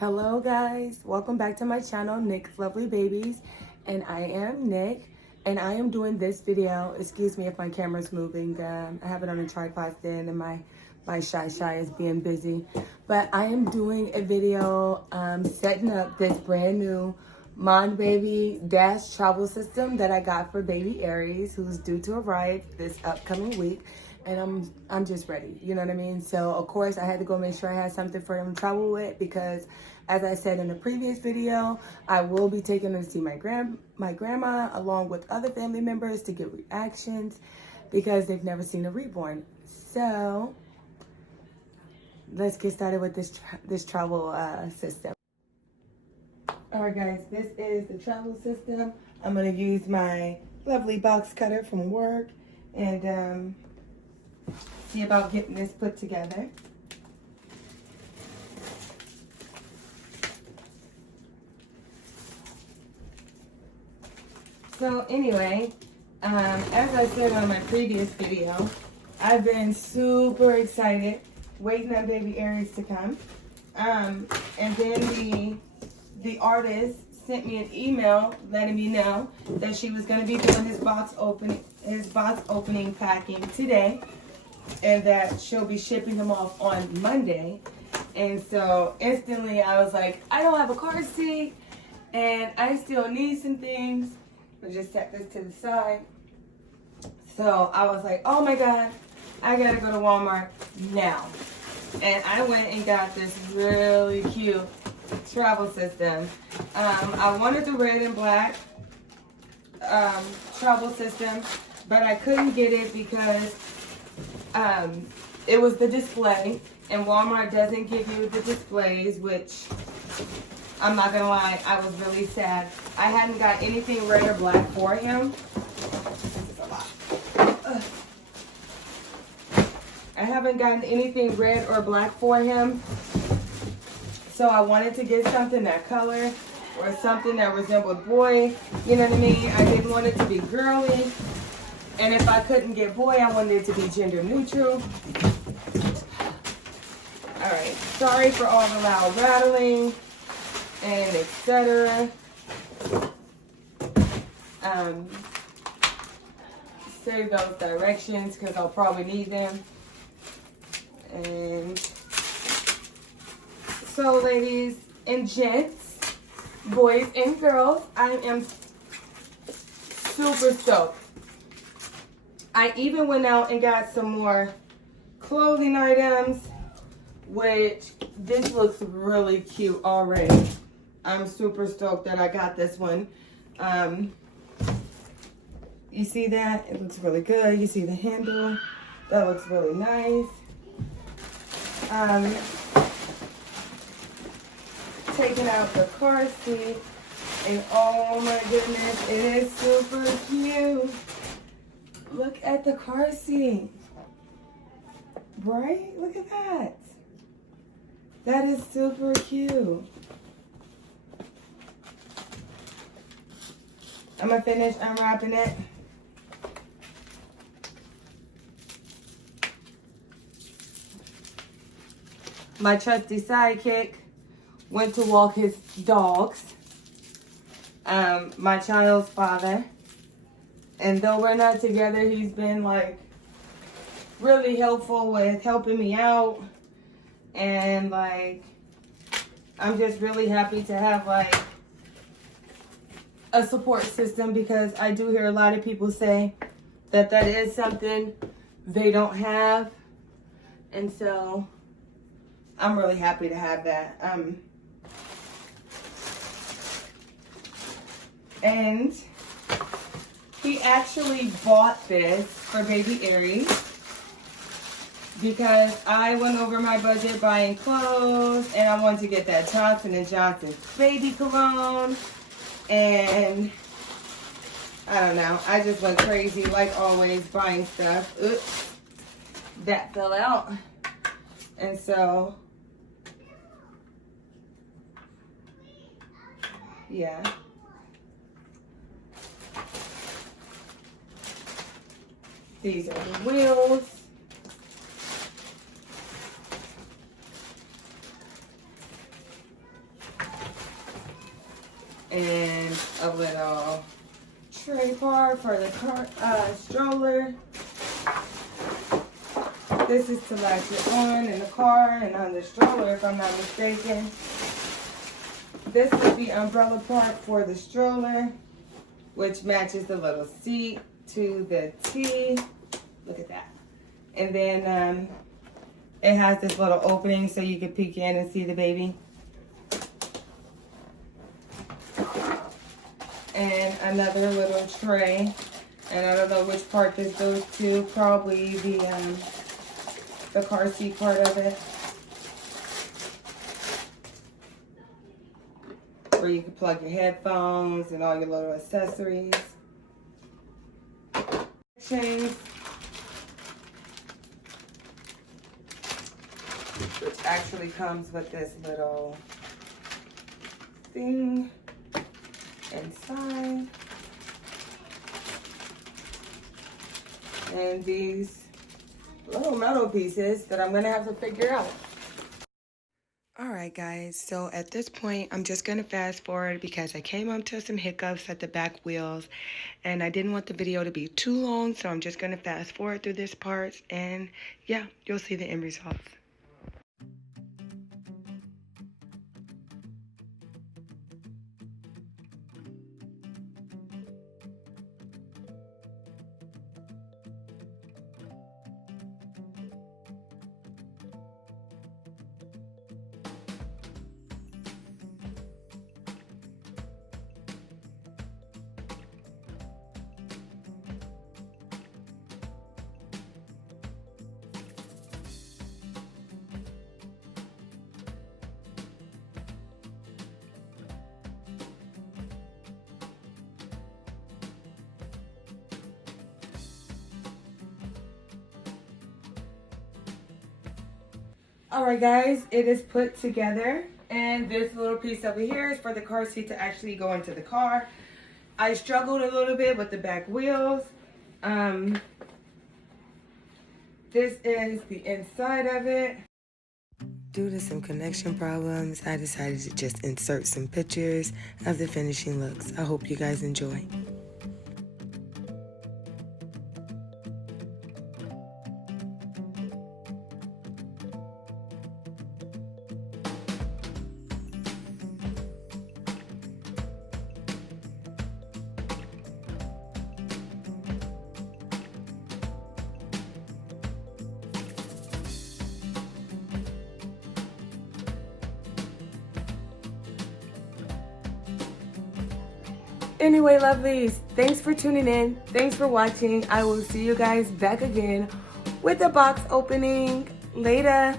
Hello guys, welcome back to my channel, Nick's Lovely Babies, and I am Nick, and I am doing this video. Excuse me if my camera's moving. I have it on a tripod stand and my shy is being busy, but I am doing a video setting up this brand new Mon Baby Dash travel system that I got for baby Aries, who's due to arrive this upcoming week. And I'm just ready, you know what I mean? So of course I had to go make sure I had something for them to travel with, because as I said in the previous video, I will be taking them to see my grandma along with other family members to get reactions, because they've never seen a Reborn. So let's get started with this travel system. All right guys, this is the travel system. I'm gonna use my lovely box cutter from work and see about getting this put together. So anyway, as I said on my previous video, I've been super excited waiting on baby Aries to come. And then the artist sent me an email letting me know that she was going to be doing his box opening packing today, and that she'll be shipping him off on Monday. And so instantly I was like, I don't have a car seat and I still need some things. I'll just set this to the side. So I was like, oh my God, I gotta go to Walmart now. And I went and got this really cute travel system. I wanted the red and black travel system, but I couldn't get it because it was the display, and Walmart doesn't give you the displays, which I'm not gonna lie, I was really sad. I hadn't got anything red or black for him. This is a lot. I haven't gotten anything red or black for him, so I wanted to get something that color or something that resembled boy. You know what I mean? I didn't want it to be girly. And if I couldn't get boy, I wanted it to be gender neutral. All right, sorry for all the loud rattling and etc. Save those directions because I'll probably need them. And so ladies and gents, boys and girls, I am super stoked. I even went out and got some more clothing items, which this looks really cute already. I'm super stoked that I got this one. You see that? It looks really good. You see the handle? That looks really nice. Taking out the car seat, and oh my goodness, it is super cute. Look at the car seat. Right? Look at that. That is super cute. I'm gonna finish unwrapping it. My trusty sidekick went to walk his dogs. My child's father. And though we're not together, he's been like really helpful with helping me out. And like, I'm just really happy to have like a support system, because I do hear a lot of people say that that is something they don't have. And so I'm really happy to have that. And he actually bought this for baby Aries because I went over my budget buying clothes, and I wanted to get that Johnson & Johnson baby cologne. And I don't know, I just went crazy like always buying stuff. Oops, that fell out. And so, yeah. These are the wheels. and a little tray bar for the car, stroller. This is to latch it on in the car and on the stroller, if I'm not mistaken. This is the umbrella part for the stroller, which matches the little seat to the T. Look at that. And then it has this little opening so you can peek in and see the baby. And another little tray. And I don't know which part this goes to. Probably the car seat part of it. Where you can plug your headphones and all your little accessories. Chains. Which actually comes with this little thing inside. And these little metal pieces that I'm gonna have to figure out. All right, guys, so at this point, I'm just gonna fast forward because I came up to some hiccups at the back wheels and I didn't want the video to be too long, so I'm just gonna fast forward through this part and yeah, you'll see the end result. All right, guys, it is put together, and this little piece over here is for the car seat to actually go into the car. I struggled a little bit with the back wheels. This is the inside of it. Due to some connection problems, I decided to just insert some pictures of the finishing looks. I hope you guys enjoy. Anyway, lovelies, thanks for tuning in. Thanks for watching. I will see you guys back again with the box opening later.